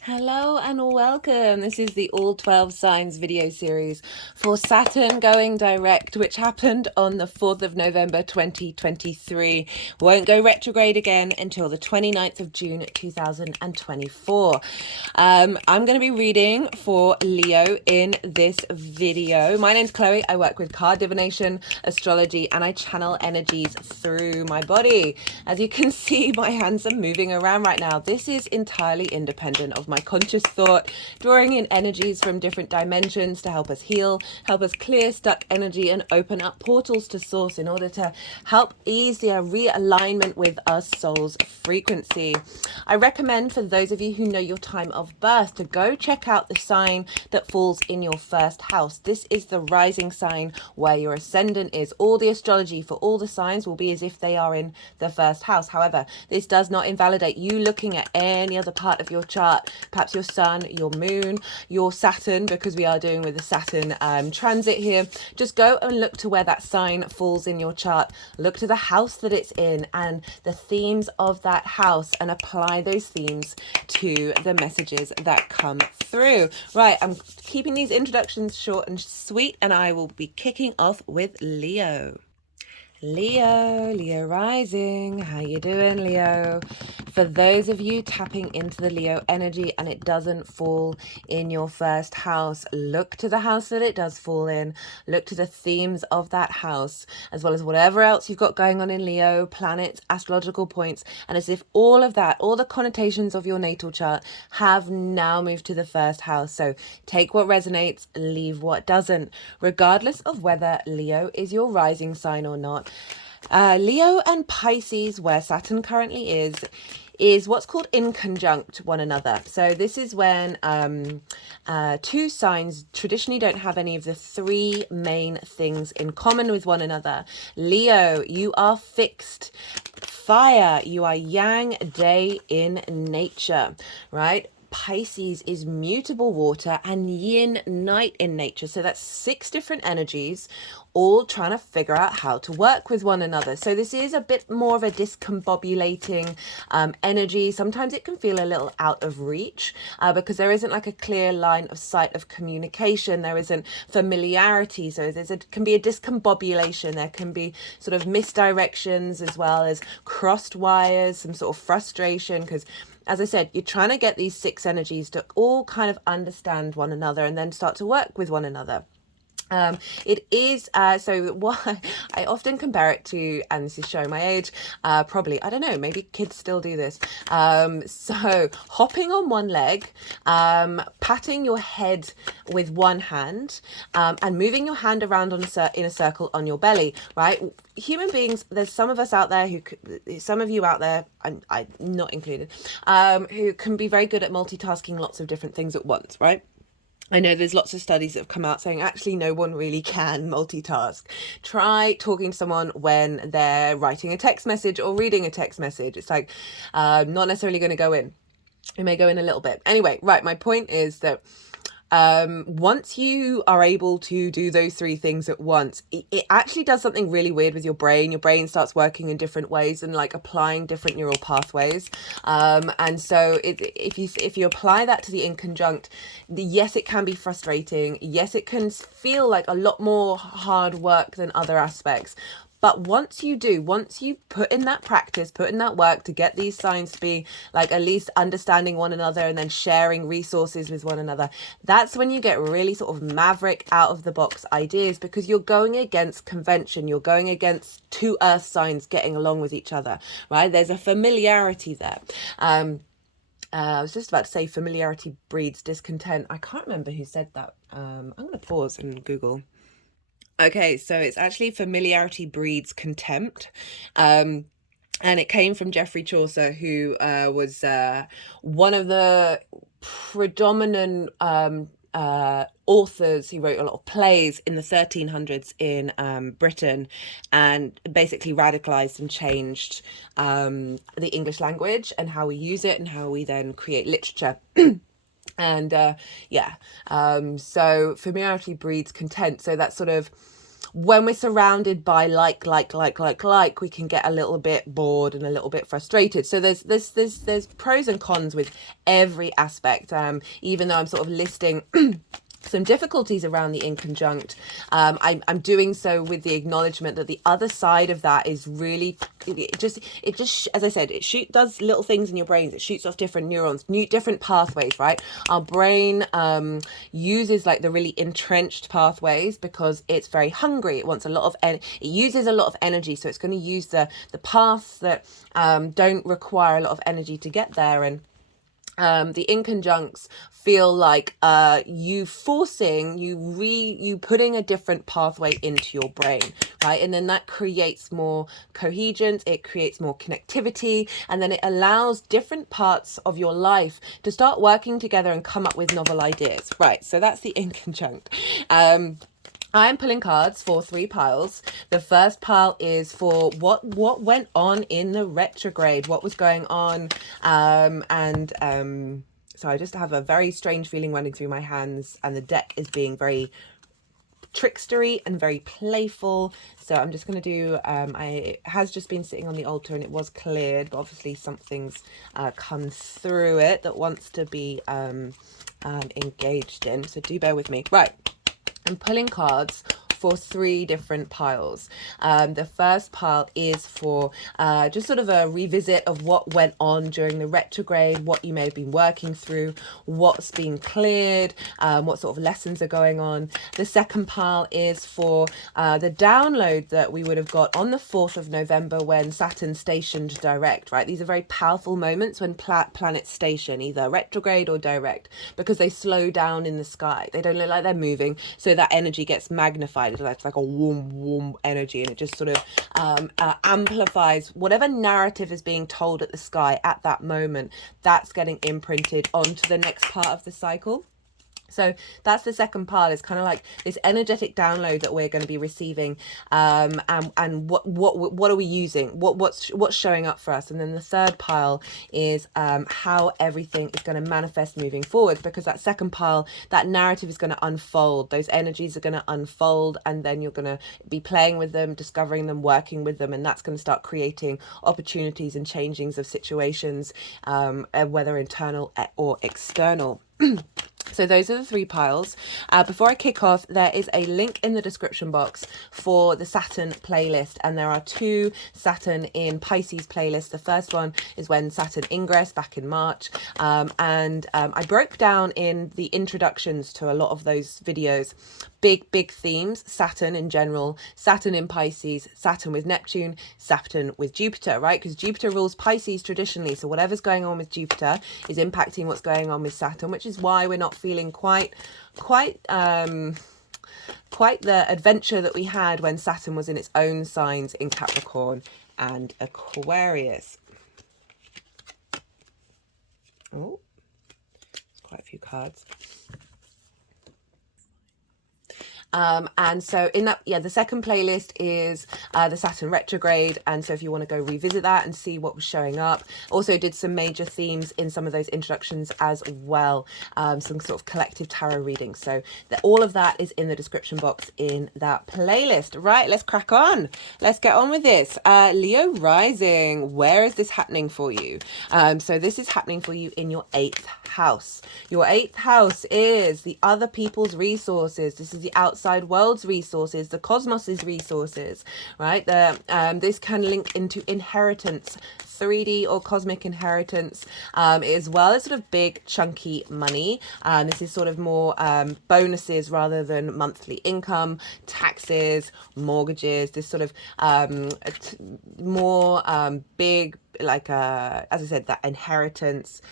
Hello and welcome. This is the All 12 Signs video series for Saturn going direct, which happened on the 4th of November 2023. Won't go retrograde again until the 29th of June 2024. I'm going to be reading for Leo in this video. My name's Chloe. I work with card divination, astrology, and I channel energies through my body. As you can see, my hands are moving around right now. This is entirely independent of my conscious thought, drawing in energies from different dimensions to help us heal, help us clear stuck energy, and open up portals to source in order to help ease the realignment with our soul's frequency. I recommend for those of you who know your time of birth to go check out the sign that falls in your first house. This is the rising sign where your ascendant is. All the astrology for all the signs will be as if they are in the first house. However, this does not invalidate you looking at any other part of your chart, perhaps your sun, your moon, your Saturn, because we are doing with the Saturn transit here. Just go and look to where that sign falls in your chart. Look to the house that it's in and the themes of that house, and apply those themes to the messages that come through. Right, I'm keeping these introductions short and sweet, and I will be kicking off with Leo. Leo rising. How you doing, Leo? For those of you tapping into the Leo energy and it doesn't fall in your first house, look to the house that it does fall in. Look to the themes of that house, as well as whatever else you've got going on in Leo, planets, astrological points, and as if all of that, all the connotations of your natal chart have now moved to the first house. So take what resonates, leave what doesn't, regardless of whether Leo is your rising sign or not. Leo and Pisces, where Saturn currently is what's called in conjunct one another. So this is when two signs traditionally don't have any of the three main things in common with one another. Leo, you are fixed fire. You are yang, day in nature, right? Pisces is mutable water and yin, night in nature. So that's 6 different energies, all trying to figure out how to work with one another. So this is a bit more of a discombobulating energy. Sometimes it can feel a little out of reach because there isn't like a clear line of sight of communication. There isn't familiarity. So can be a discombobulation. There can be sort of misdirections as well as crossed wires, some sort of frustration, because as I said, you're trying to get these 6 energies to all kind of understand one another and then start to work with one another. It is, so what I often compare it to, and this is showing my age, probably, I don't know, maybe kids still do this. So hopping on one leg, patting your head with one hand, and moving your hand around in a circle on your belly, right? Human beings, there's some of us out there some of you out there, I'm not included, who can be very good at multitasking lots of different things at once, right? I know there's lots of studies that have come out saying actually no one really can multitask. Try talking to someone when they're writing a text message or reading a text message. It's like not necessarily going to go in. It may go in a little bit. Anyway, right, my point is that once you are able to do those 3 things at once, it actually does something really weird with your brain. Your brain starts working in different ways and like applying different neural pathways. And so if you apply that to the in conjunct, yes, it can be frustrating. Yes, it can feel like a lot more hard work than other aspects. But once you put in that practice, put in that work to get these signs to be like at least understanding one another and then sharing resources with one another, that's when you get really sort of maverick out of the box ideas, because you're going against convention. You're going against 2 earth signs getting along with each other, right? There's a familiarity there. I was just about to say familiarity breeds discontent. I can't remember who said that. I'm going to pause and Google. Okay, so it's actually familiarity breeds contempt. And it came from Geoffrey Chaucer, who was one of the predominant authors. He wrote a lot of plays in the 1300s in Britain, and basically radicalized and changed the English language and how we use it and how we then create literature. And so familiarity breeds contempt. So that's sort of when we're surrounded by like, we can get a little bit bored and a little bit frustrated. So there's pros and cons with every aspect. Even though I'm sort of listing some difficulties around the inconjunct, I'm doing so with the acknowledgement that the other side of that is really, it just as I said, does little things in your brains. It shoots off different neurons, different pathways, right? Our brain uses like the really entrenched pathways because it's very hungry. It wants a lot of it uses a lot of energy, so it's going to use the paths that don't require a lot of energy to get there. And the inconjuncts feel like you putting a different pathway into your brain, right? And then that creates more cohesion, it creates more connectivity, and then it allows different parts of your life to start working together and come up with novel ideas, right? So that's the inconjunct. I'm pulling cards for 3 piles. The first pile is for what went on in the retrograde, what was going on, so I just have a very strange feeling running through my hands, and the deck is being very trickstery and very playful. So I'm just going to do, it has just been sitting on the altar and it was cleared, but obviously something's come through it that wants to be engaged in. So do bear with me. Right. I'm pulling cards for 3 different piles. The first pile is for just sort of a revisit of what went on during the retrograde, what you may have been working through, what's been cleared, what sort of lessons are going on. The second pile is for the download that we would have got on the 4th of November when Saturn stationed direct, right? These are very powerful moments when planets station, either retrograde or direct, because they slow down in the sky. They don't look like they're moving, so that energy gets magnified. It's like a warm energy, and it just sort of amplifies whatever narrative is being told at the sky at that moment. That's getting imprinted onto the next part of the cycle. So that's the second part. It's kind of like this energetic download that we're going to be receiving, and what are we using? What's showing up for us? And then the third pile is how everything is going to manifest moving forward, because that second pile, that narrative is going to unfold. Those energies are going to unfold, and then you're going to be playing with them, discovering them, working with them, and that's going to start creating opportunities and changings of situations, whether internal or external. So those are the 3 piles. Before I kick off, there is a link in the description box for the Saturn playlist, and there are 2 Saturn in Pisces playlists. The first one is when Saturn ingressed back in March, and I broke down in the introductions to a lot of those videos big themes: Saturn in general, Saturn in Pisces, Saturn with Neptune, Saturn with Jupiter, right? Because Jupiter rules Pisces traditionally, so whatever's going on with Jupiter is impacting what's going on with Saturn, which is why we're not feeling quite the adventure that we had when Saturn was in its own signs in Capricorn and Aquarius. Oh, there's quite a few cards. And so in that, the second playlist is the Saturn retrograde, and so if you want to go revisit that and see what was showing up. Also did some major themes in some of those introductions as well, some sort of collective tarot readings. So all of that is in the description box in that playlist. Right, let's crack on. Let's get on with this. Leo rising, where is this happening for you? So this is happening for you in your 8th house. Your 8th house is the other people's resources. This is the outside world's resources, the cosmos's resources, right? This can link into inheritance, 3D or cosmic inheritance, as well as sort of big chunky money. This is sort of more bonuses rather than monthly income, taxes, mortgages, this sort of more big, like as I said, that inheritance,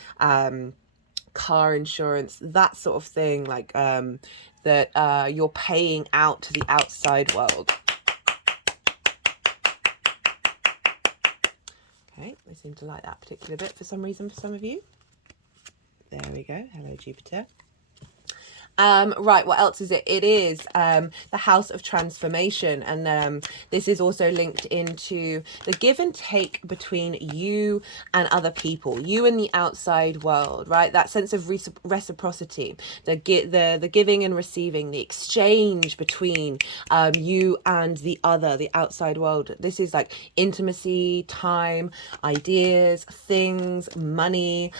car insurance, that sort of thing, like that you're paying out to the outside world. Okay, I seem to like that particular bit for some reason for some of you. There we go. Hello, Jupiter. Right, what else is it? It is the house of transformation, and this is also linked into the give and take between you and other people, you and the outside world, right? That sense of reciprocity, the giving and receiving, the exchange between you and the other, the outside world. This is like intimacy, time, ideas, things, money.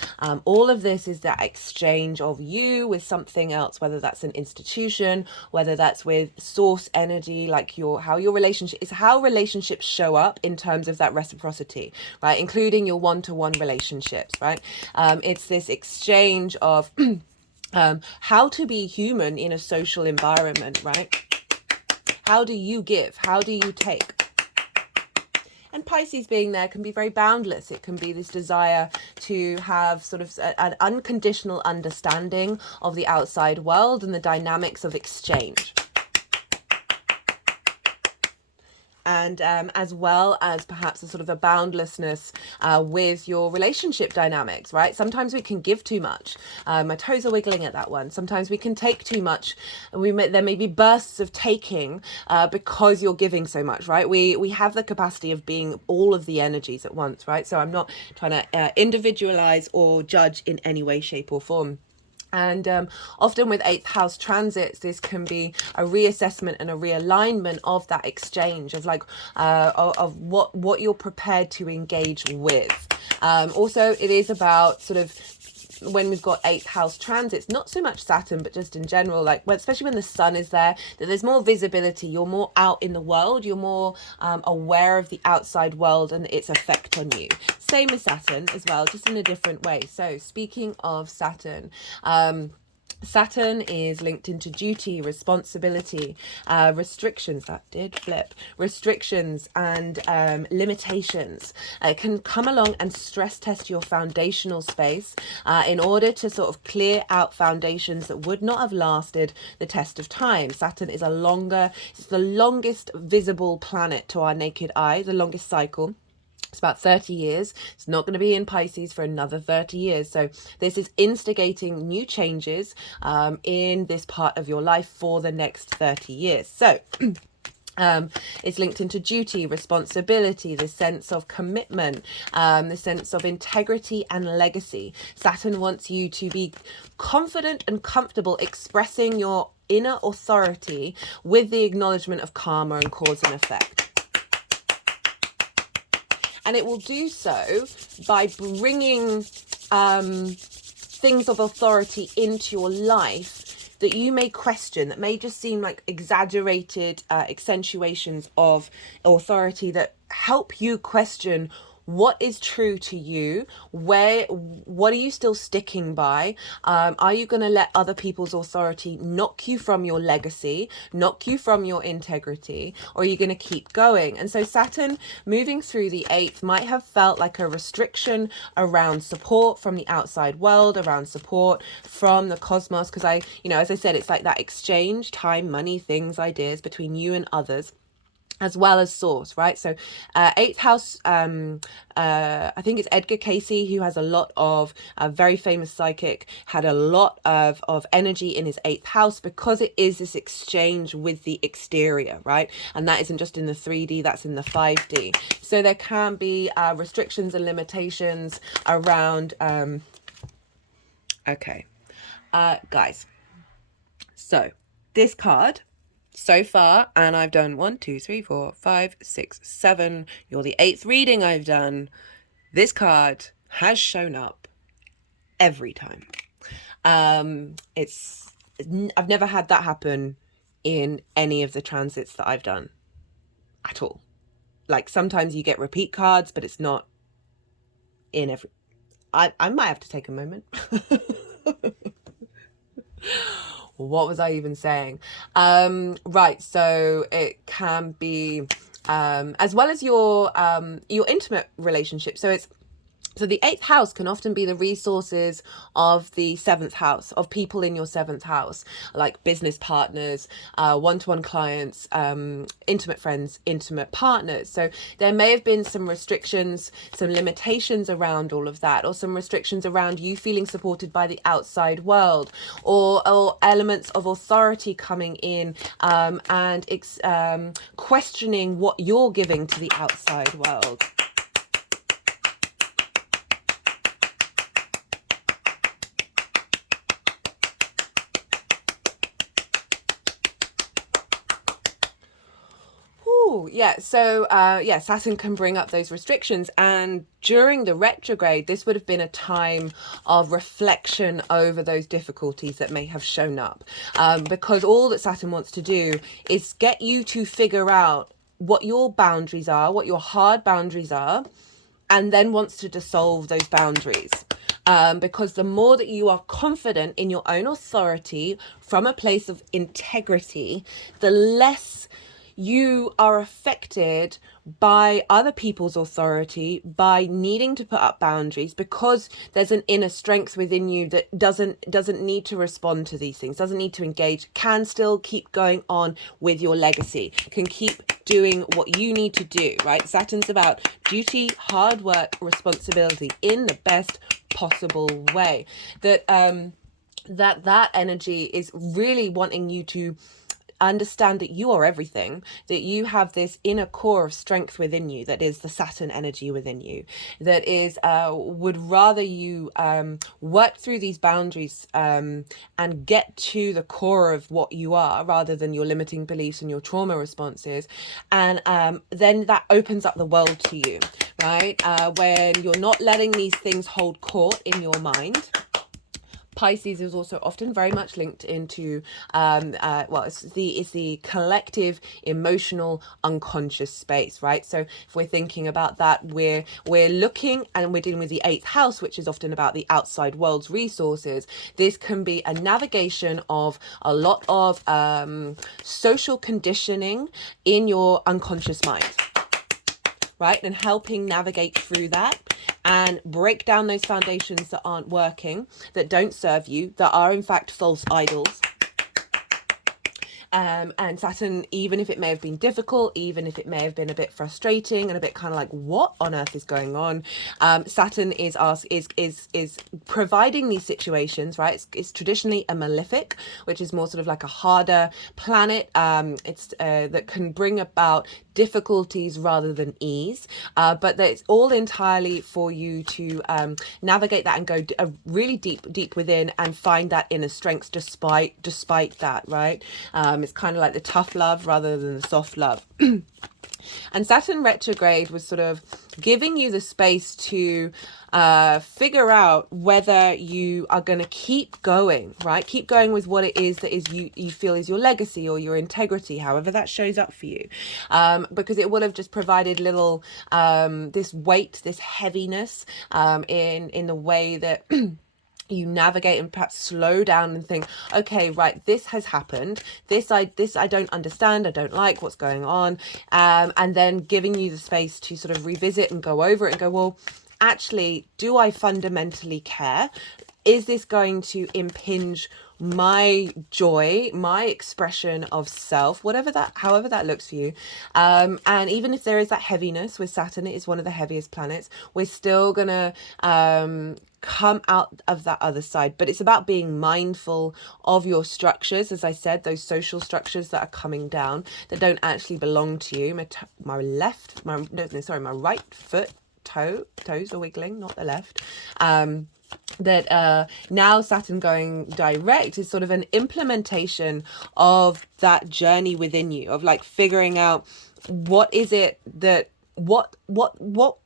All of this is that exchange of you with something else, whether that's an institution, whether that's with source energy, like how your relationship is, how relationships show up in terms of that reciprocity, right? Including your one-to-one relationships, right? It's this exchange of how to be human in a social environment, right? How do you give? How do you take? And Pisces being there can be very boundless. It can be this desire to have sort of an unconditional understanding of the outside world and the dynamics of exchange. And as well as perhaps a sort of a boundlessness with your relationship dynamics, right? Sometimes we can give too much. My toes are wiggling at that one. Sometimes we can take too much. There may be bursts of taking because you're giving so much, right? We have the capacity of being all of the energies at once, right? So I'm not trying to individualize or judge in any way, shape or form. And often with 8th house transits, this can be a reassessment and a realignment of that exchange of like of what you're prepared to engage with. Also, it is about sort of when we've got 8th house transits, not so much Saturn, but just in general, like especially when the sun is there, that there's more visibility. You're more out in the world. You're more aware of the outside world and its effect on you. Same as Saturn as well, just in a different way. So speaking of Saturn, Saturn is linked into duty, responsibility, restrictions, that did flip, restrictions and limitations. It can come along and stress test your foundational space in order to sort of clear out foundations that would not have lasted the test of time. Saturn is it's the longest visible planet to our naked eye, the longest cycle. It's about 30 years. It's not going to be in Pisces for another 30 years. So this is instigating new changes in this part of your life for the next 30 years. So it's linked into duty, responsibility, the sense of commitment, the sense of integrity and legacy. Saturn wants you to be confident and comfortable expressing your inner authority with the acknowledgement of karma and cause and effect. And it will do so by bringing things of authority into your life that you may question, that may just seem like exaggerated accentuations of authority that help you question what is true to you, what are you still sticking by? Are you going to let other people's authority knock you from your legacy, knock you from your integrity, or are you going to keep going? And so Saturn moving through the 8th might have felt like a restriction around support from the outside world, around support from the cosmos, because as I said, it's like that exchange, time, money, things, ideas between you and others, as well as source, right? So 8th house, I think it's Edgar Casey, who has a lot of, a very famous psychic, had a lot of energy in his 8th house because it is this exchange with the exterior, right? And that isn't just in the 3D, that's in the 5D. So there can be restrictions and limitations around, guys. So this card, so far, and I've done 1, 2, 3, 4, 5, 6, 7. You're the 8th reading I've done. This card has shown up every time. I've never had that happen in any of the transits that I've done at all. Like sometimes you get repeat cards, but it's not in every. I might have to take a moment. What was I even saying? Right, so it can be as well as your intimate relationship. So it's So the 8th house can often be the resources of the 7th house, of people in your 7th house, like business partners, one-to-one clients, intimate friends, intimate partners. So there may have been some restrictions, some limitations around all of that, or some restrictions around you feeling supported by the outside world, or elements of authority coming in, and questioning what you're giving to the outside world. Yeah, so Saturn can bring up those restrictions, and during the retrograde this would have been a time of reflection over those difficulties that may have shown up, because all that Saturn wants to do is get you to figure out what your boundaries are, what your hard boundaries are, and then wants to dissolve those boundaries. Because the more that you are confident in your own authority from a place of integrity, the less you are affected by other people's authority, by needing to put up boundaries, because there's an inner strength within you that doesn't need to respond to these things, doesn't need to engage, can still keep going on with your legacy, can keep doing what you need to do, right? Saturn's about duty, hard work, responsibility in the best possible way. That energy is really wanting you to understand that you are everything, that you have this inner core of strength within you, that is the Saturn energy within you, that is would rather you work through these boundaries and get to the core of what you are, rather than your limiting beliefs and your trauma responses. And then that opens up the world to you, right? When you're not letting these things hold court in your mind. Pisces is also often very much linked into it's the collective emotional unconscious space, right? So if we're thinking about that, we're looking and we're dealing with the 8th house, which is often about the outside world's resources. This can be a navigation of a lot of social conditioning in your unconscious mind, right? And helping navigate through that and break down those foundations that aren't working, that don't serve you, that are in fact false idols. And Saturn, even if it may have been difficult, even if it may have been a bit frustrating and a bit kind of like, what on earth is going on? Saturn is providing these situations, right? It's traditionally a malefic, which is more sort of like a harder planet. It's that can bring about difficulties rather than ease, but it's all entirely for you to navigate that and go really deep within and find that inner strength despite that, right? It's kind of like the tough love rather than the soft love. And Saturn retrograde was sort of giving you the space to figure out whether you are going to keep going, right? Keep going with what it is that is you feel is your legacy or your integrity, however that shows up for you. Because it would have just provided little this weight, this heaviness in the way that you navigate and perhaps slow down and think, okay, right, this has happened. This I don't understand. I don't like what's going on. And then giving you the space to sort of revisit and go over it and go, well, actually, do I fundamentally care? Is this going to impinge my joy, my expression of self, however that looks for you? And even if there is that heaviness with Saturn, it is one of the heaviest planets, we're still gonna come out of that other side. But it's about being mindful of your structures, as I said, those social structures that are coming down that don't actually belong to you. My right foot toes are wiggling, not the left. That now Saturn going direct is sort of an implementation of that journey within you, of like figuring out what is it that what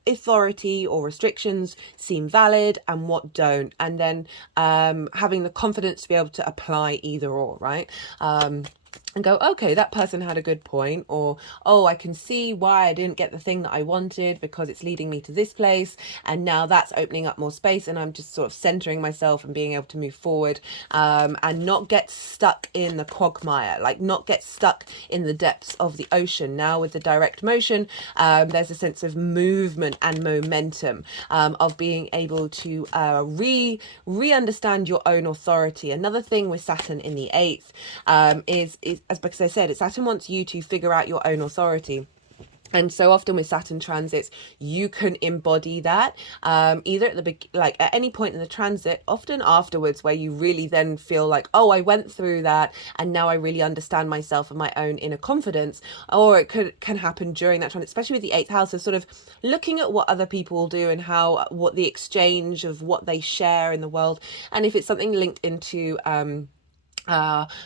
authority or restrictions seem valid and what don't, and then having the confidence to be able to apply either or, right? and go, okay, that person had a good point, or, oh, I can see why I didn't get the thing that I wanted because it's leading me to this place, and now that's opening up more space, and I'm just sort of centering myself and being able to move forward, and not get stuck in the quagmire, like not get stuck in the depths of the ocean. Now with the direct motion, there's a sense of movement and momentum, of being able to re-understand your own authority. Another thing with Saturn in the 8th, is as because I said, Saturn wants you to figure out your own authority. And so often with Saturn transits, you can embody that, either at the like at any point in the transit, often afterwards, where you really then feel like, oh, I went through that, and now I really understand myself and my own inner confidence. Or it can happen during that transit, especially with the 8th house, of sort of looking at what other people do and what the exchange of what they share in the world, and if it's something linked into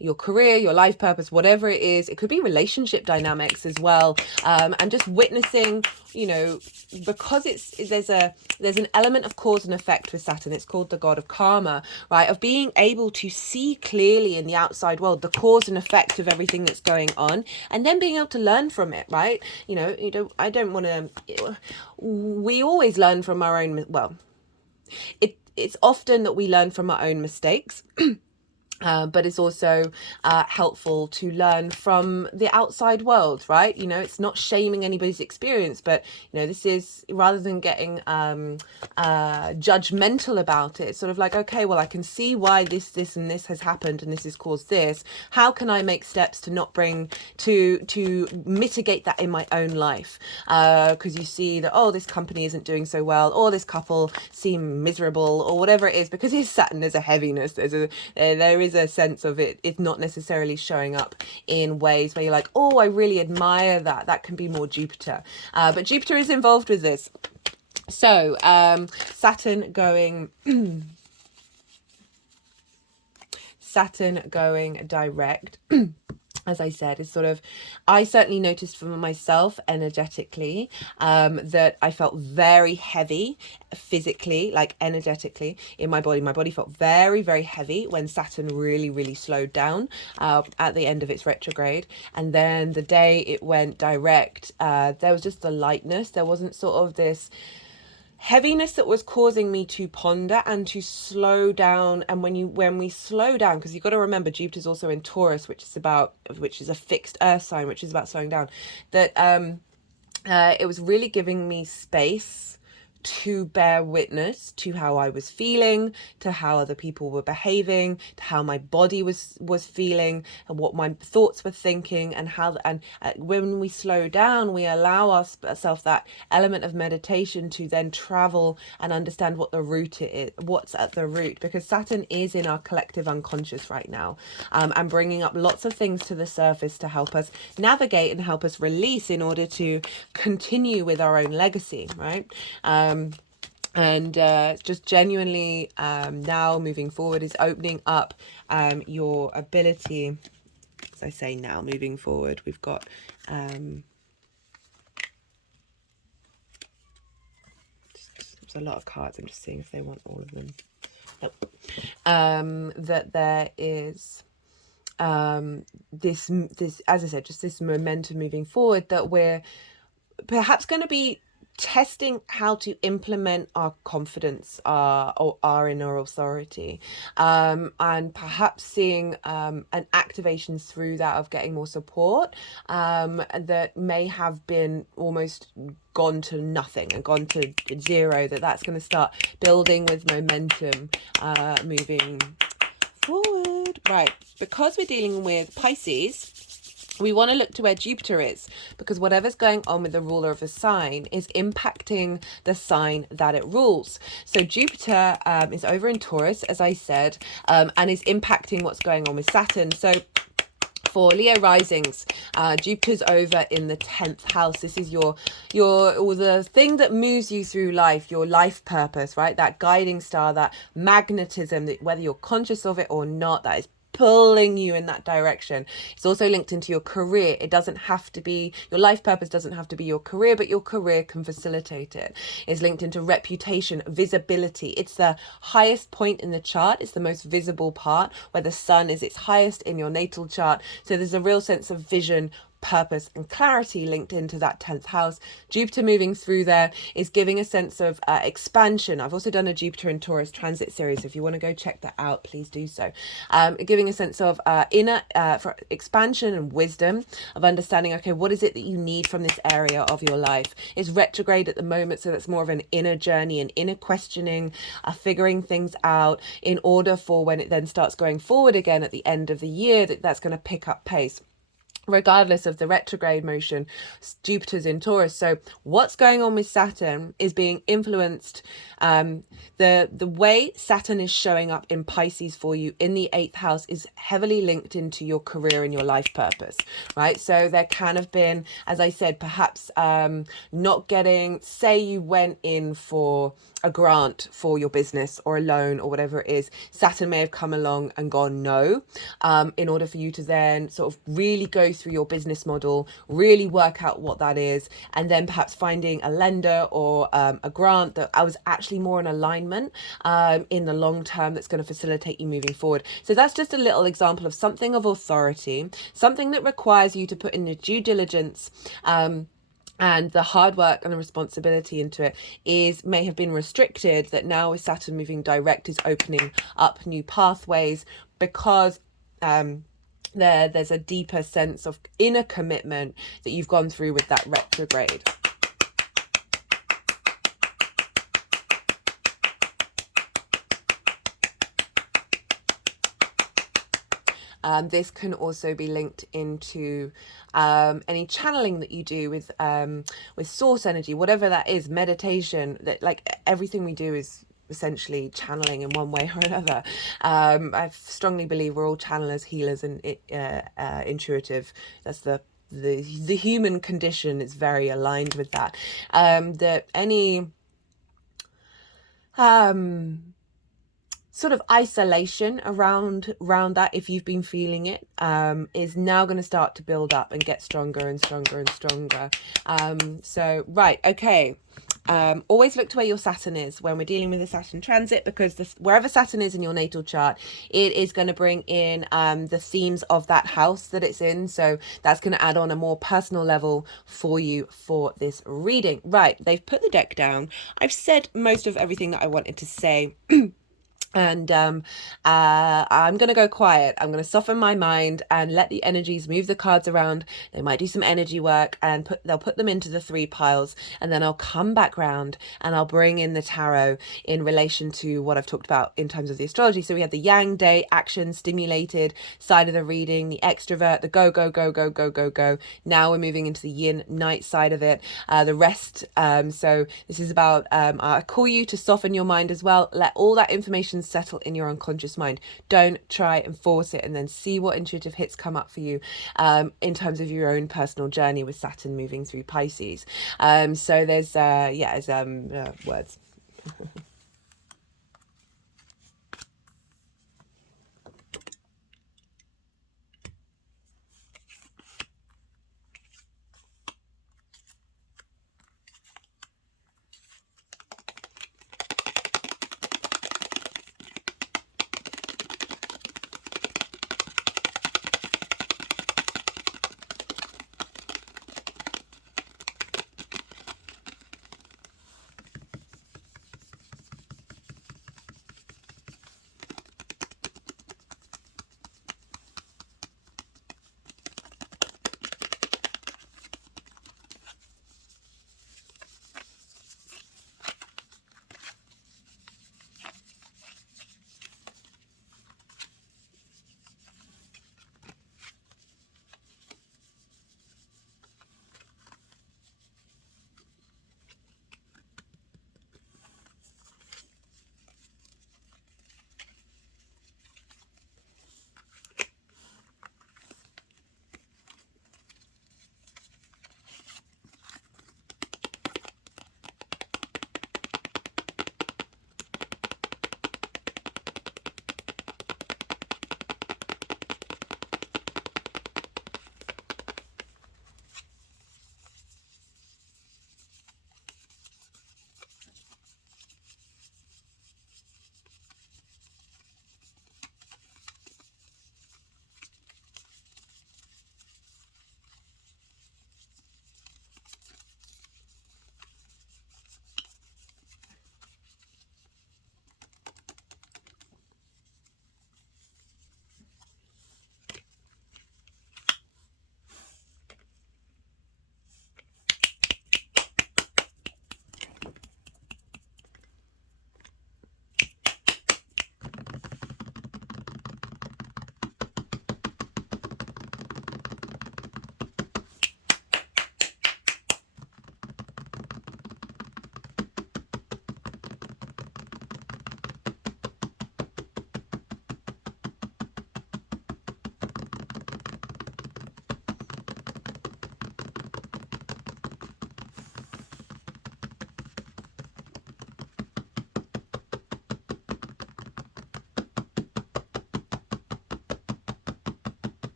your career, your life purpose, whatever it is. It could be relationship dynamics as well, and just witnessing, because there's an element of cause and effect with Saturn. It's called the god of karma, right? Of being able to see clearly in the outside world the cause and effect of everything that's going on, and then being able to learn from it, right? I don't want to. We always learn from our own. Well, it's often that we learn from our own mistakes. But it's also helpful to learn from the outside world, right? It's not shaming anybody's experience, but this is, rather than getting judgmental about it, it's sort of like, okay, well, I can see why this and this has happened, and this has caused this. How can I make steps to not to mitigate that in my own life? Because you see that, oh, this company isn't doing so well, or this couple seem miserable, or whatever it is, because his Saturn, there's a heaviness, there is a sense of it's not necessarily showing up in ways where you're like, oh, I really admire that can be more Jupiter, but Jupiter is involved with this. So Saturn going direct, as I said, is sort of, I certainly noticed for myself energetically, that I felt very heavy physically, like energetically in my body. My body felt very, very heavy when Saturn really, really slowed down at the end of its retrograde. And then the day it went direct, there was just the lightness. There wasn't sort of this heaviness that was causing me to ponder and to slow down. And when we slow down, because you've got to remember, Jupiter's also in Taurus, which is a fixed earth sign, which is about slowing down, that it was really giving me space to bear witness to how I was feeling, to how other people were behaving, to how my body was feeling, and what my thoughts were thinking, and when we slow down, we allow ourselves that element of meditation to then travel and understand what the root is, what's at the root, because Saturn is in our collective unconscious right now, and bringing up lots of things to the surface to help us navigate and help us release in order to continue with our own legacy, right? And just genuinely now moving forward is opening up your ability. As I say, now moving forward, we've got there's a lot of cards. I'm just seeing if they want all of them. Nope. That there is this, as I said, just this momentum moving forward, that we're perhaps going to be testing how to implement our confidence, or our inner authority, and perhaps seeing an activation through that of getting more support, that may have been almost gone to nothing and gone to zero, that's going to start building with momentum moving forward. Right, because we're dealing with Pisces, we want to look to where Jupiter is, because whatever's going on with the ruler of a sign is impacting the sign that it rules. So Jupiter is over in Taurus, as I said, and is impacting what's going on with Saturn. So for Leo risings, Jupiter's over in the 10th house. This is your the thing that moves you through life, your life purpose, right? That guiding star, that magnetism, that whether you're conscious of it or not, that is pulling you in that direction. It's also linked into your career. It doesn't have to be, your life purpose doesn't have to be your career, but your career can facilitate it. It's linked into reputation, visibility. It's the highest point in the chart. It's the most visible part, where the sun is its highest in your natal chart. So there's a real sense of vision, purpose and clarity linked into that 10th house. Jupiter moving through there is giving a sense of expansion. I've also done a Jupiter in Taurus transit series. If you want to go check that out, please do so. Giving a sense of inner for expansion and wisdom, of understanding, okay, what is it that you need from this area of your life? It's retrograde at the moment, so that's more of an inner journey, an inner questioning, figuring things out in order for when it then starts going forward again at the end of the year, that's going to pick up pace. Regardless of the retrograde motion, Jupiter's in Taurus. So what's going on with Saturn is being influenced. The way Saturn is showing up in Pisces for you in the 8th house is heavily linked into your career and your life purpose, right? So there can have been, as I said, perhaps not getting, say you went in for a grant for your business or a loan or whatever it is, Saturn may have come along and gone no, in order for you to then sort of really go through your business model, really work out what that is, and then perhaps finding a lender or a grant that I was actually more in alignment in the long term, that's going to facilitate you moving forward. So that's just a little example of something of authority, something that requires you to put in the due diligence, and the hard work and the responsibility into it may have been restricted, that now with Saturn moving direct is opening up new pathways, because there's a deeper sense of inner commitment that you've gone through with that retrograde. This can also be linked into any channeling that you do with source energy, whatever that is, meditation, that like everything we do is essentially channeling in one way or another. I strongly believe we're all channelers, healers, and intuitive. That's the human condition is very aligned with that. That any sort of isolation around that, if you've been feeling it, is now going to start to build up and get stronger and stronger and stronger. So right, okay. Always look to where your Saturn is when we're dealing with the Saturn transit, because wherever Saturn is in your natal chart, it is going to bring in the themes of that house that it's in. So that's going to add on a more personal level for you for this reading. Right, they've put the deck down. I've said most of everything that I wanted to say. And I'm going to go quiet. I'm going to soften my mind and let the energies move the cards around. They might do some energy work and they'll put them into the 3 piles, and then I'll come back round and I'll bring in the tarot in relation to what I've talked about in terms of the astrology. So we had the yang, day, action, stimulated side of the reading, the extrovert, the go, go, go, go, go, go, go. Now we're moving into the yin, night side of it, the rest. So this is about, I call you to soften your mind as well. Let all that information settle in your unconscious mind. Don't try and force it, and then see what intuitive hits come up for you in terms of your own personal journey with Saturn moving through Pisces. So there's words.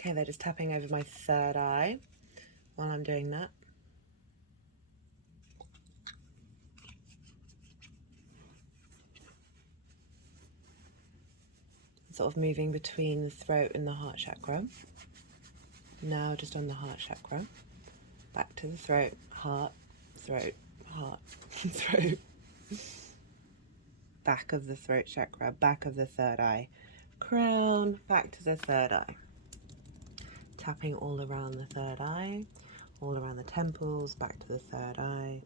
Okay, they're just tapping over my third eye while I'm doing that. Sort of moving between the throat and the heart chakra. Now just on the heart chakra. Back to the throat, heart, throat, throat. Back of the throat chakra, back of the third eye. Crown, back to the third eye. Tapping all around the third eye, all around the temples, back to the third eye,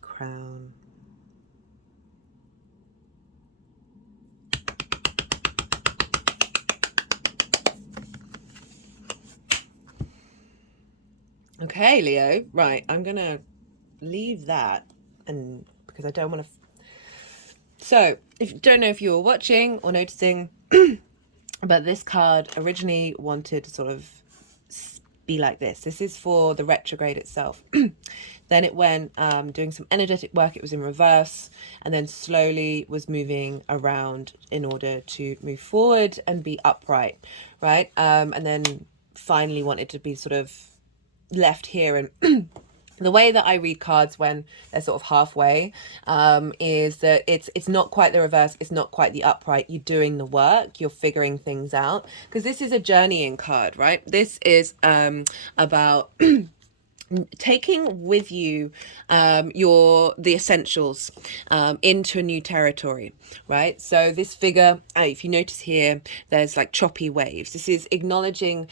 crown. Okay, Leo, right, I'm going to leave that, and because I don't want to... So, if you don't know if you were watching or noticing, but this card originally wanted to sort of be like this. This is for the retrograde itself. Then it went doing some energetic work. It was in reverse, and then slowly was moving around in order to move forward and be upright, right? And then finally wanted to be sort of left here. And the way that I read cards when they're sort of halfway is that it's not quite the reverse, it's not quite the upright. You're doing the work, you're figuring things out, because this is a journeying card, right? This is about taking with you the essentials into a new territory, right? So this figure, if you notice here, there's like choppy waves. This is acknowledging,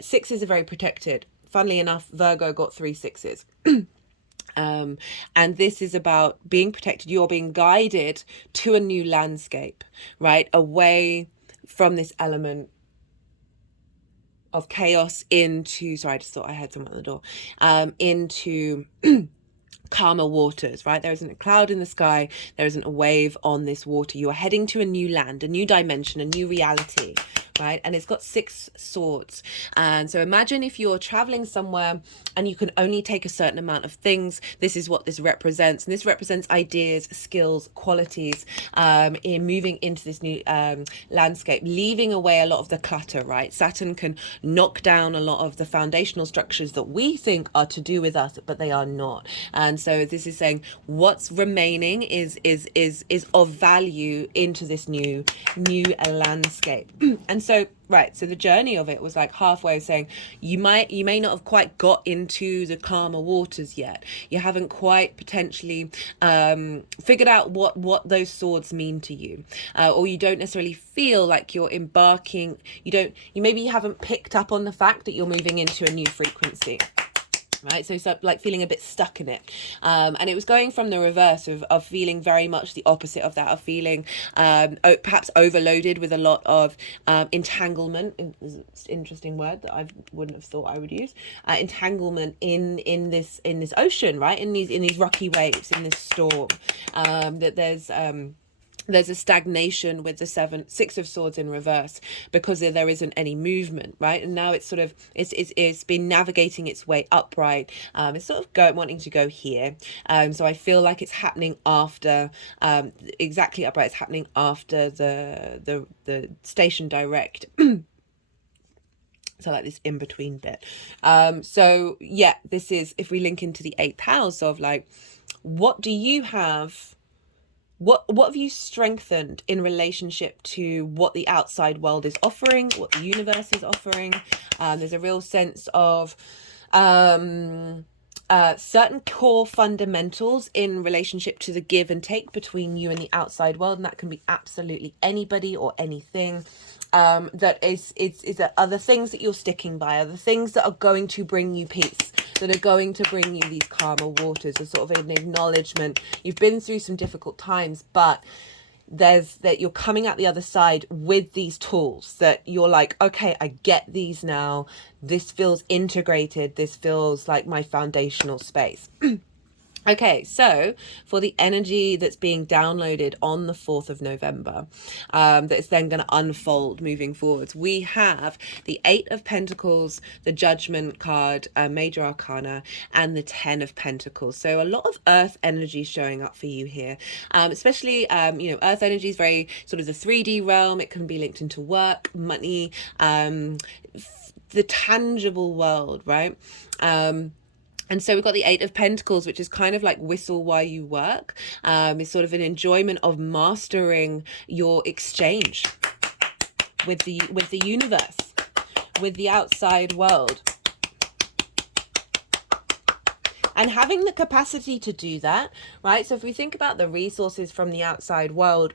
sixes are very protected. Funnily enough, Virgo got 3 6s. And this is about being protected. You're being guided to a new landscape, right? Away from this element of chaos into, sorry, I just thought I heard someone at the door, into calmer waters, right? There isn't a cloud in the sky. There isn't a wave on this water. You are heading to a new land, a new dimension, a new reality, right? And it's got 6 swords. And so imagine if you're traveling somewhere and you can only take a certain amount of things. This is what this represents. And this represents ideas, skills, qualities in moving into this new landscape, leaving away a lot of the clutter, right? Saturn can knock down a lot of the foundational structures that we think are to do with us, but they are not. And so this is saying what's remaining is of value into this new landscape. And so right, so the journey of it was like halfway saying you may not have quite got into the calmer waters yet. You haven't quite potentially figured out what those swords mean to you, or you don't necessarily feel like you're embarking. You maybe haven't picked up on the fact that you're moving into a new frequency. Right, so like feeling a bit stuck in it, and it was going from the reverse of feeling very much the opposite of that, of feeling perhaps overloaded with a lot of entanglement. Is an interesting word that I wouldn't have thought I would use. Entanglement in this ocean, right? In these rocky waves, in this storm. That there's a stagnation with the 6 of swords in reverse because there isn't any movement, right? And now it's sort of it's been navigating its way upright. It's sort of wanting to go here. So I feel like it's happening after exactly upright. It's happening after the station direct. So like this in between bit. So yeah, this is, if we link into the 8th house of like, what do you have? What have you strengthened in relationship to what the outside world is offering, what the universe is offering? There's a real sense of certain core fundamentals in relationship to the give and take between you and the outside world, and that can be absolutely anybody or anything. That is are the things that you're sticking by, are the things that are going to bring you peace, that are going to bring you these calmer waters, a sort of an acknowledgement. You've been through some difficult times, but that you're coming out the other side with these tools that you're like, okay, I get these now. This feels integrated. This feels like my foundational space. Okay, so for the energy that's being downloaded on the 4th of November, that is then going to unfold moving forwards, we have the 8 of Pentacles, the Judgment card, Major Arcana, and the 10 of Pentacles. So a lot of Earth energy showing up for you here, especially, Earth energy is very sort of the 3D realm. It can be linked into work, money, the tangible world, right? And so we've got the Eight of Pentacles, which is kind of like whistle while you work. It's sort of an enjoyment of mastering your exchange with the universe, with the outside world. And having the capacity to do that, right? So if we think about the resources from the outside world,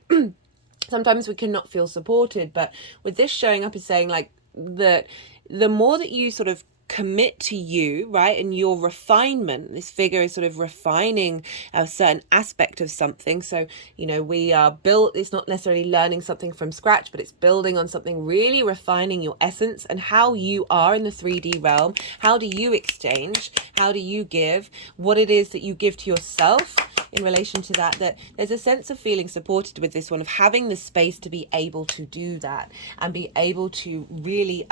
sometimes we cannot feel supported. But with this showing up is saying like the more that you sort of commit to you, right, and your refinement, this figure is sort of refining a certain aspect of something. So, you know, we are built, it's not necessarily learning something from scratch, but it's building on something, really refining your essence and how you are in the 3D realm. How do you exchange? How do you give? What it is that you give to yourself in relation to that, that there's a sense of feeling supported with this one, of having the space to be able to do that and be able to really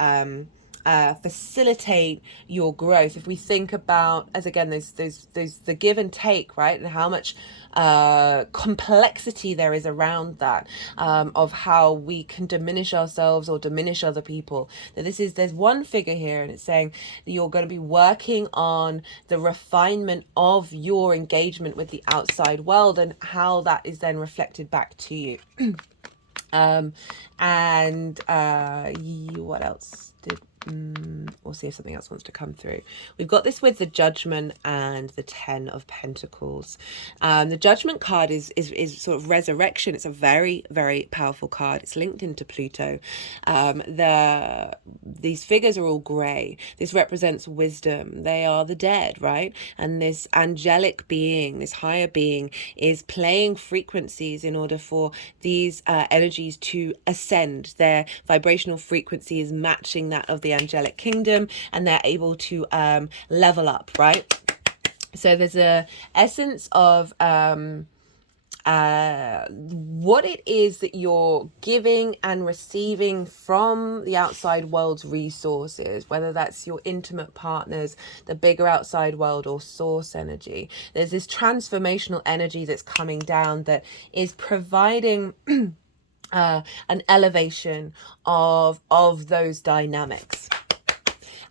facilitate your growth. If we think about, as again, there's the give and take, right, and how much complexity there is around that, of how we can diminish ourselves or diminish other people. That there's one figure here, and it's saying that you're going to be working on the refinement of your engagement with the outside world and how that is then reflected back to you. What else did we'll see if something else wants to come through. We've got this with the Judgment and the Ten of Pentacles. The Judgment card is sort of resurrection. It's a very, very powerful card. It's linked into Pluto. These figures are all grey. This represents wisdom. They are the dead, right? And this angelic being, this higher being, is playing frequencies in order for these energies to ascend. Their vibrational frequency is matching that of the angelic kingdom, and they're able to level up, right? So there's a essence of what it is that you're giving and receiving from the outside world's resources, whether that's your intimate partners, the bigger outside world, or source energy. There's this transformational energy that's coming down that is providing an elevation of those dynamics.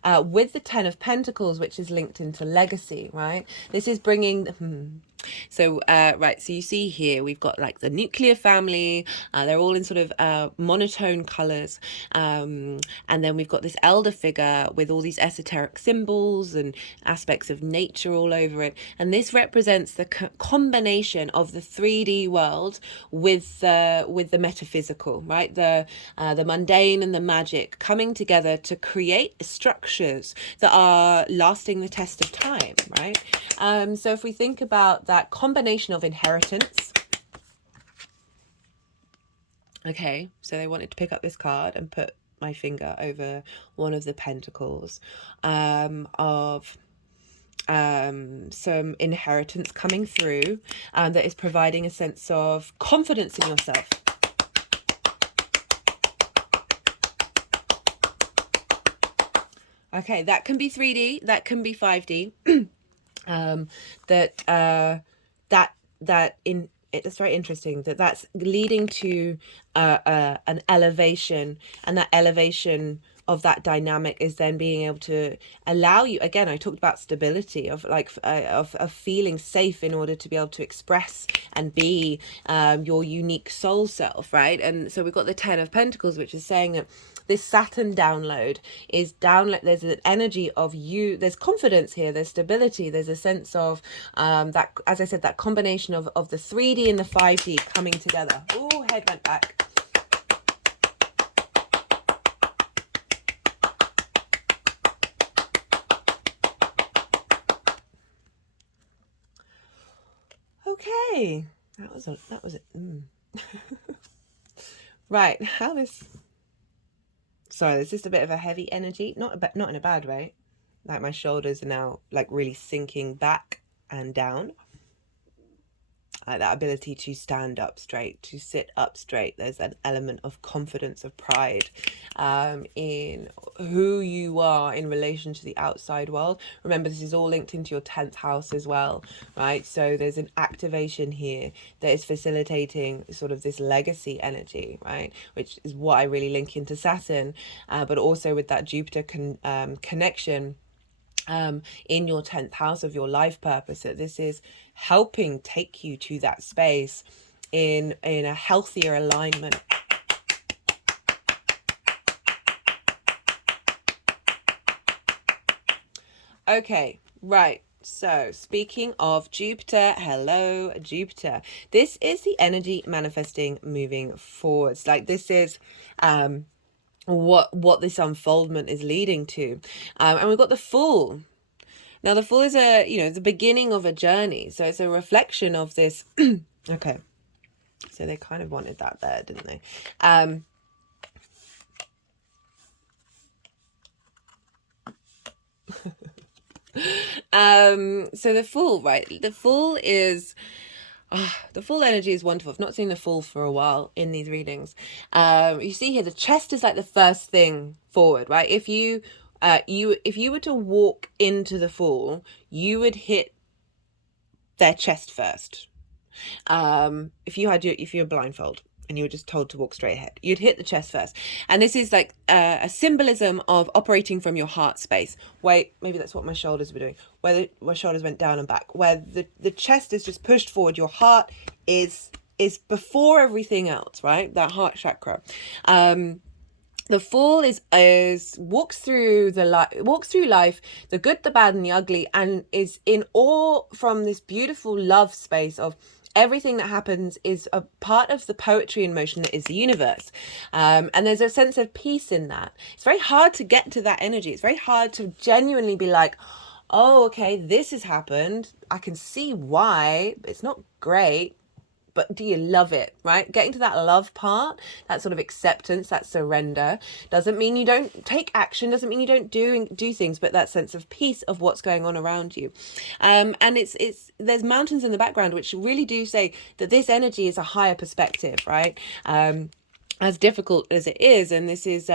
With the Ten of Pentacles, which is linked into legacy, right? This is bringing... So, right, so you see here, we've got like the nuclear family. They're all in sort of monotone colors. And then we've got this elder figure with all these esoteric symbols and aspects of nature all over it. And this represents the combination of the 3D world with the metaphysical, right? The mundane and the magic coming together to create structures that are lasting the test of time, right? So if we think about that combination of inheritance. Okay, so they wanted to pick up this card and put my finger over one of the pentacles, of some inheritance coming through, that is providing a sense of confidence in yourself. Okay, that can be 3D, that can be 5D. It's very interesting that's leading to an elevation, and that elevation of that dynamic is then being able to allow you, again, I talked about stability, of like of feeling safe in order to be able to express and be your unique soul self, right? And so we've got the Ten of Pentacles, which is saying that this Saturn download is there's an energy of you, there's confidence here, there's stability, there's a sense of that, as I said, that combination of the 3D and the 5D coming together. Oh, head went back. Okay, that was it. Right, how this... Sorry, there's just a bit of a heavy energy, not in a bad way. Like my shoulders are now like really sinking back and down. that ability to stand up straight, to sit up straight. There's an element of confidence, of pride in who you are in relation to the outside world. Remember, this is all linked into your 10th house as well, right? So there's an activation here that is facilitating sort of this legacy energy, right? Which is what I really link into Saturn, but also with that Jupiter connection in your 10th house of your life purpose, that this is helping take you to that space in a healthier alignment. Okay, right. So speaking of Jupiter, hello Jupiter. This is the energy manifesting moving forwards. Like this is what this unfoldment is leading to. And we've got the Fool. Now the Fool is the beginning of a journey. So it's a reflection of this. Okay. So they kind of wanted that there, didn't they? So the Fool, right? The Fool is the Fool energy is wonderful. I've not seen the Fool for a while in these readings. You see here the chest is like the first thing forward, right? If you were to walk into the Fool, you would hit their chest first. If you're blindfold and you were just told to walk straight ahead, you'd hit the chest first. And this is like a symbolism of operating from your heart space. Wait, maybe that's what my shoulders were doing, where my shoulders went down and back, where the chest is just pushed forward. Your heart is before everything else, right? That heart chakra. The Fool is walks through life, the good, the bad, and the ugly, and is in awe from this beautiful love space of everything that happens is a part of the poetry in motion that is the universe. And there's a sense of peace in that. It's very hard to get to that energy. It's very hard to genuinely be like, oh, okay, this has happened. I can see why. It's not great. But do you love it, right? Getting to that love part, that sort of acceptance, that surrender, doesn't mean you don't take action, doesn't mean you don't do things, but that sense of peace of what's going on around you. And there's mountains in the background which really do say that this energy is a higher perspective, right? As difficult as it is, and this is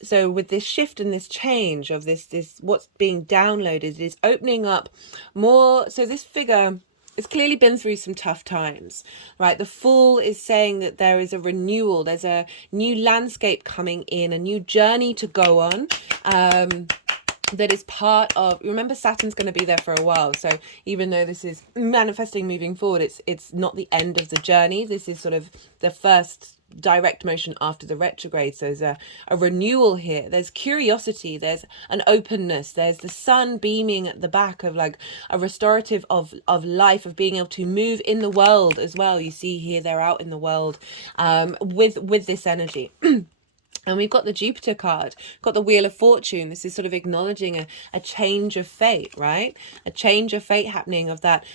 so with this shift and this change of this what's being downloaded is opening up more. So this figure, it's clearly been through some tough times, right? The Fool is saying that there is a renewal, there's a new landscape coming in, a new journey to go on. That is part of, remember, Saturn's going to be there for a while. So even though this is manifesting moving forward, it's not the end of the journey. This is sort of the first direct motion after the retrograde. So there's a renewal here. There's curiosity, there's an openness, there's the sun beaming at the back of like a restorative of life, of being able to move in the world as well. You see here they're out in the world with this energy. And we've got the Jupiter card, got the Wheel of Fortune. This is sort of acknowledging a change of fate, right? A change of fate happening, of that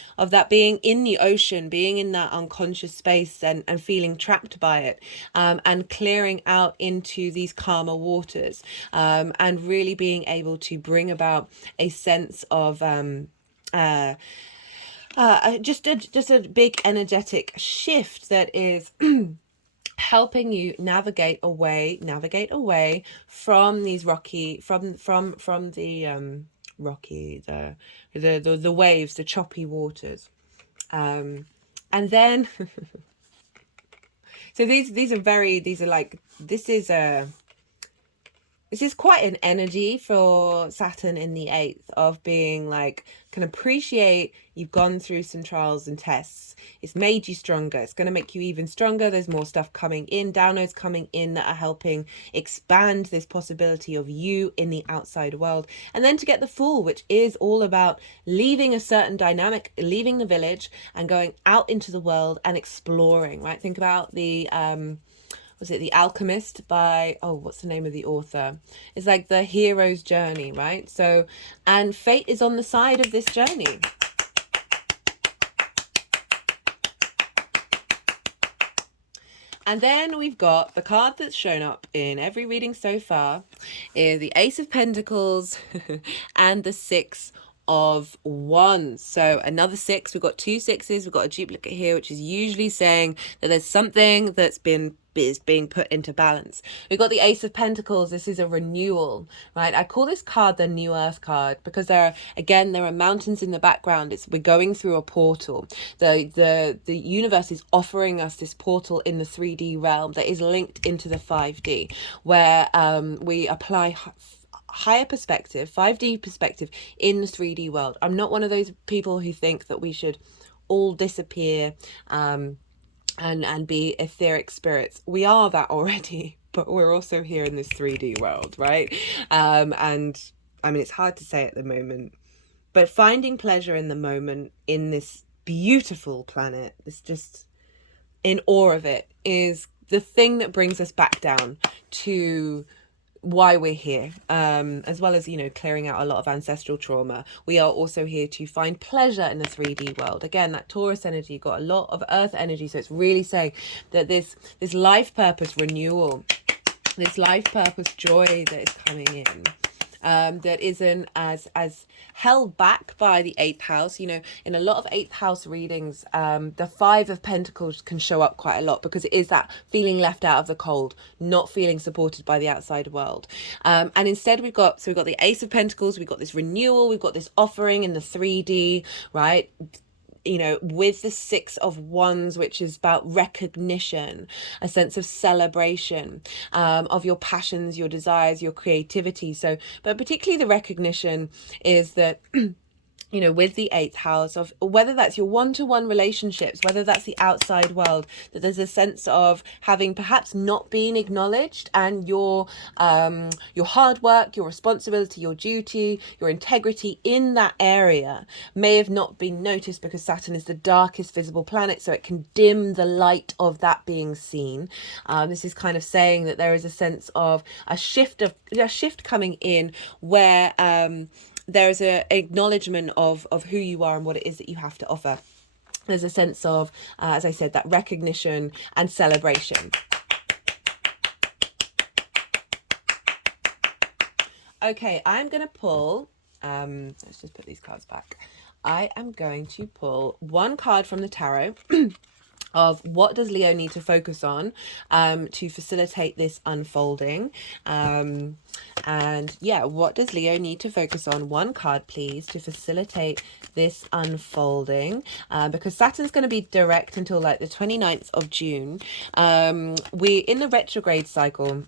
being in the ocean, being in that unconscious space and feeling trapped by it, and clearing out into these calmer waters, and really being able to bring about a sense of just a big energetic shift that is helping you navigate away from these rocky, from the rocky, the waves, the choppy waters, and then so these are like, this is quite an energy for Saturn in the 8th, of being like, can appreciate you've gone through some trials and tests. It's made you stronger. It's going to make you even stronger. There's more stuff coming in, downloads coming in that are helping expand this possibility of you in the outside world. And then to get the Fool, which is all about leaving a certain dynamic, leaving the village and going out into the world and exploring, right? Think about the was it The Alchemist by, what's the name of the author? It's like the hero's journey, right? So, and fate is on the side of this journey. And then we've got the card that's shown up in every reading so far is the Ace of Pentacles and the Six of Wands. So another 6. We've got 2 6s. We've got a duplicate here, which is usually saying that there's something that's is being put into balance. We've got the Ace of Pentacles. This is a renewal, right? I call this card the New Earth card because there are mountains in the background. We're going through a portal. The universe is offering us this portal in the 3D realm that is linked into the 5D, where we apply higher perspective, 5D perspective in the 3D world. I'm not one of those people who think that we should all disappear and be etheric spirits. We are that already, but we're also here in this 3D world, right? And I mean, it's hard to say at the moment, but finding pleasure in the moment in this beautiful planet, this just in awe of it, is the thing that brings us back down to why we're here, as well as, you know, clearing out a lot of ancestral trauma. We are also here to find pleasure in the 3D world. Again, that Taurus energy got a lot of earth energy, so it's really saying that this life purpose renewal, this life purpose joy that is coming in, that isn't as held back by the 8th house. You know, in a lot of 8th house readings, the 5 of Pentacles can show up quite a lot because it is that feeling left out of the cold, not feeling supported by the outside world. And instead we've got the Ace of Pentacles, we've got this renewal, we've got this offering in the 3D, right? You know, with the 6 of Wands, which is about recognition, a sense of celebration of your passions, your desires, your creativity. So, but particularly the recognition is that you know, with the 8th house, of whether that's your one-to-one relationships, whether that's the outside world, that there's a sense of having perhaps not been acknowledged, and your hard work, your responsibility, your duty, your integrity in that area may have not been noticed because Saturn is the darkest visible planet, so it can dim the light of that being seen. This is kind of saying that there is a sense of a shift coming in where there's an acknowledgement of who you are and what it is that you have to offer. There's a sense of, as I said, that recognition and celebration. Okay, I'm going to pull, let's just put these cards back. I am going to pull one card from the tarot of what does Leo need to focus on to facilitate this unfolding. And yeah, what does Leo need to focus on? One card, please, to facilitate this unfolding. Because Saturn's going to be direct until like the 29th of June. We're in the retrograde cycle.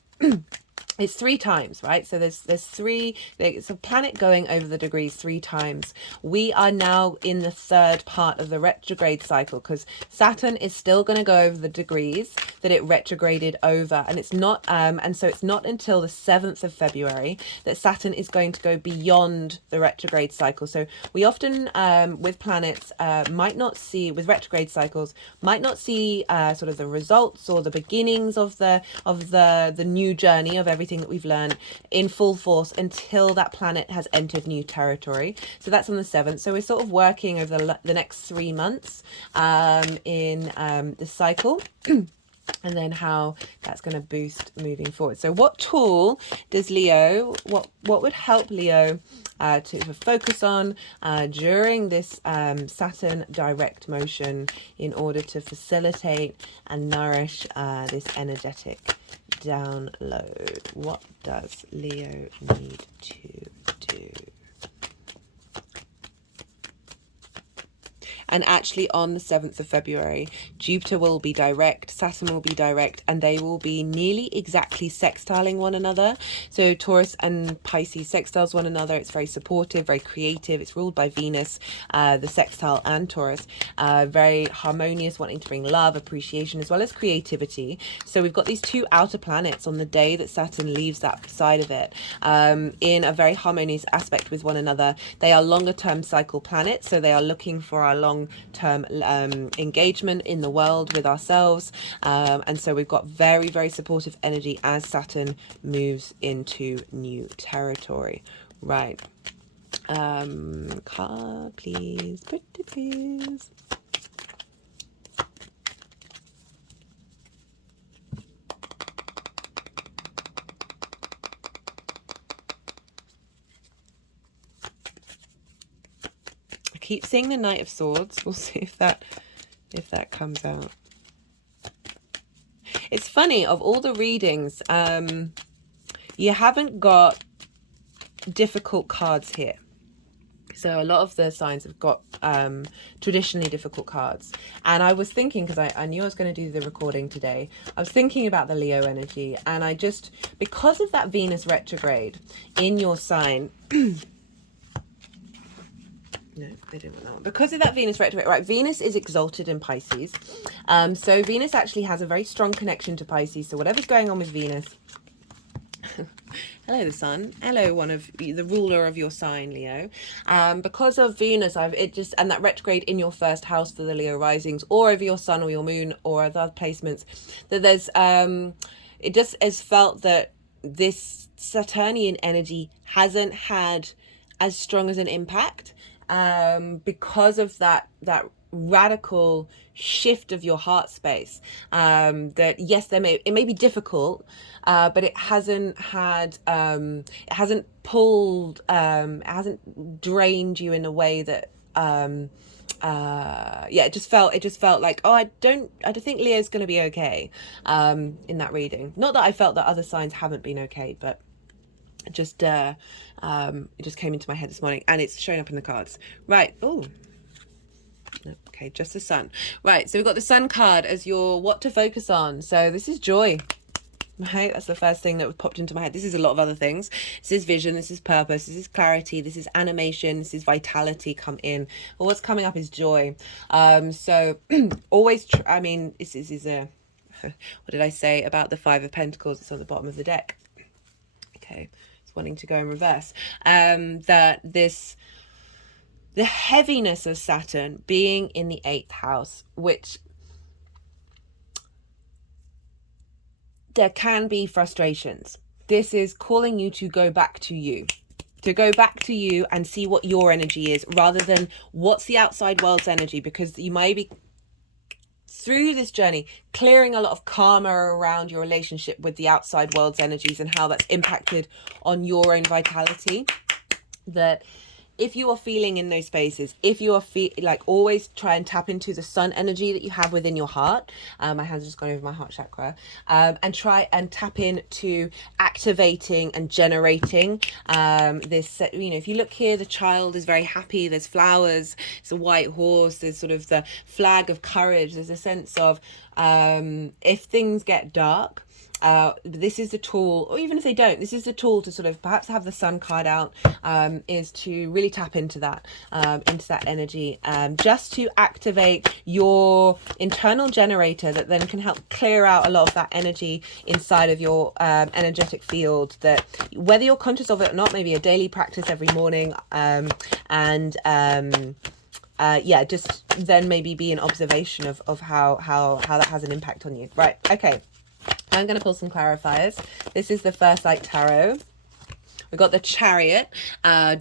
It's 3 times, right? So there's 3, it's a planet going over the degrees 3 times. We are now in the 3rd part of the retrograde cycle because Saturn is still going to go over the degrees that it retrograded over. And it's not, and so it's not until the 7th of February that Saturn is going to go beyond the retrograde cycle. So we often, with planets, might not see, with retrograde cycles, might not see sort of the results or the beginnings of the new journey of everything that we've learned in full force until that planet has entered new territory. So that's on the 7th. So we're sort of working over the next 3 months in the cycle. And then how that's going to boost moving forward. So what tool does Leo, what would help Leo to focus on during this Saturn direct motion in order to facilitate and nourish this energetic download? What does Leo need to do? And actually on the 7th of February, Jupiter will be direct, Saturn will be direct, and they will be nearly exactly sextiling one another. So Taurus and Pisces sextiles one another. It's very supportive, very creative. It's ruled by Venus, the sextile and Taurus. Very harmonious, wanting to bring love, appreciation, as well as creativity. So we've got these 2 outer planets on the day that Saturn leaves that side of it, in a very harmonious aspect with one another. They are longer term cycle planets, so they are looking for our long-term engagement in the world with ourselves, and so we've got very, very supportive energy as Saturn moves into new territory. Right, card please, pretty please. keep seeing the Knight of Swords. We'll see if that comes out. It's funny, of all the readings, you haven't got difficult cards here. So a lot of the signs have got traditionally difficult cards. And I was thinking, because I knew I was going to do the recording today, I was thinking about the Leo energy. And I just, because of that Venus retrograde in your sign, no, they didn't want that one. Because of that Venus retrograde, right, Venus is exalted in Pisces. So Venus actually has a very strong connection to Pisces. So whatever's going on with Venus, hello, the Sun. Hello, one of the ruler of your sign, Leo. Because of Venus, and that retrograde in your first house for the Leo risings, or over your Sun or your Moon or other placements, that there's it just has felt that this Saturnian energy hasn't had as strong as an impact because of that radical shift of your heart space. That yes, it may be difficult, but it hasn't had it hasn't pulled, it hasn't drained you in a way that it just felt like, oh, I don't think Leo's going to be okay in that reading. Not that I felt that other signs haven't been okay, but it just came into my head this morning, and it's showing up in the cards. Right. Oh, okay, just the Sun. Right, so we've got the Sun card as your what to focus on. So this is joy, right? That's the first thing that popped into my head. This is a lot of other things. This is vision, this is purpose, this is clarity, this is animation, this is vitality come in. Well, what's coming up is joy. So always, this is a, what did I say about the Five of Pentacles? It's on the bottom of the deck. Okay, it's wanting to go in reverse. The heaviness of Saturn being in the 8th house, which there can be frustrations. This is calling you to go back to you. To go back to you and see what your energy is, rather than what's the outside world's energy, because you may be, through this journey, clearing a lot of karma around your relationship with the outside world's energies and how that's impacted on your own vitality. That if you are feeling in those spaces, if you are always try and tap into the Sun energy that you have within your heart. My hands just gone over my heart chakra, and try and tap into activating and generating this. If you look here, the child is very happy. There's flowers. It's a white horse. There's sort of the flag of courage. There's a sense of if things get dark, this is the tool, or even if they don't, this is the tool to sort of perhaps have the Sun card out, is to really tap into that energy, just to activate your internal generator that then can help clear out a lot of that energy inside of your energetic field, that whether you're conscious of it or not, maybe a daily practice every morning, just then maybe be an observation of how that has an impact on you. Right, okay. I'm going to pull some clarifiers. This is the First Light Tarot. We've got the Chariot,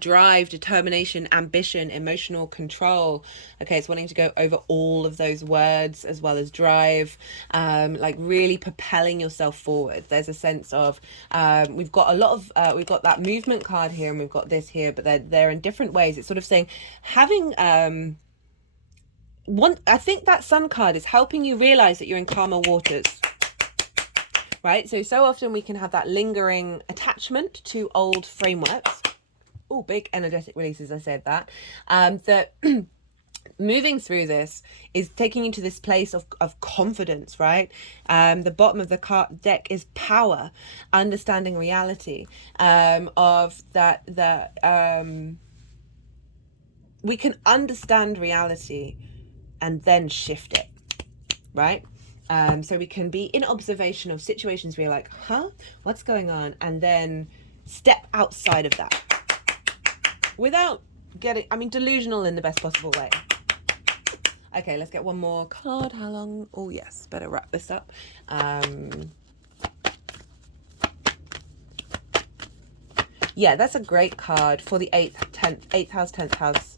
drive, determination, ambition, emotional control. Okay, it's wanting to go over all of those words, as well as drive, really propelling yourself forward. There's a sense of, we've got we've got that movement card here, and we've got this here, but they're in different ways. It's sort of saying having, I think that Sun card is helping you realize that you're in calmer waters. Right, so often we can have that lingering attachment to old frameworks. Oh, big energetic releases, I said that. That moving through this is taking you to this place of confidence, right? The bottom of the card deck is power, understanding reality, of that we can understand reality and then shift it, right? So we can be in observation of situations where you're like, what's going on? And then step outside of that without getting, delusional in the best possible way. Okay, let's get one more card. How long? Oh, yes, better wrap this up. Yeah, that's a great card for the 8th house, 10th house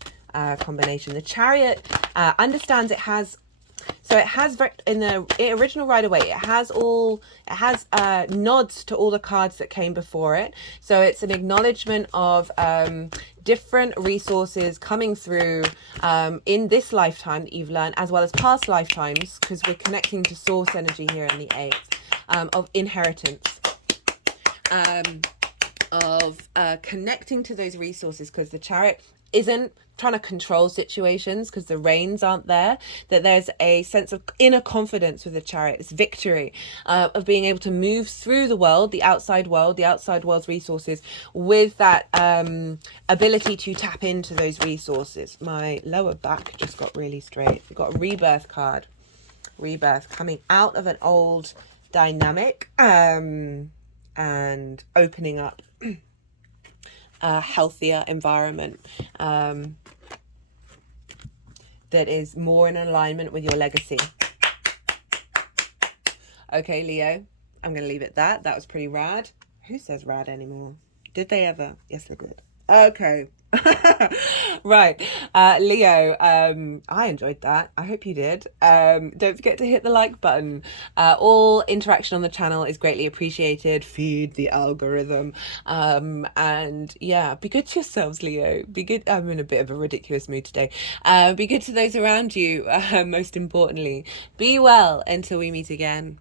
combination. The Chariot understands it has. So it has, in the original Rider-Waite, it has nods to all the cards that came before it. So it's an acknowledgement of different resources coming through in this lifetime that you've learned, as well as past lifetimes, because we're connecting to source energy here in the 8th, of inheritance, of connecting to those resources, because the Chariot isn't trying to control situations because the reins aren't there, that there's a sense of inner confidence with the Chariot, this victory of being able to move through the world, the outside world's resources, with that ability to tap into those resources. My lower back just got really straight. We've got a rebirth card. Rebirth, coming out of an old dynamic and opening up a healthier environment that is more in alignment with your legacy. Okay, Leo, I'm going to leave it at that. That was pretty rad. Who says rad anymore? Did they ever? Yes, they did. Okay. Right, Leo, I enjoyed that. I hope you did. Don't forget to hit the like button. All interaction on the channel is greatly appreciated. Feed the algorithm, and yeah, be good to yourselves, Leo. Be good. I'm in a bit of a ridiculous mood today. Be good to those around you. Most importantly, be well until we meet again.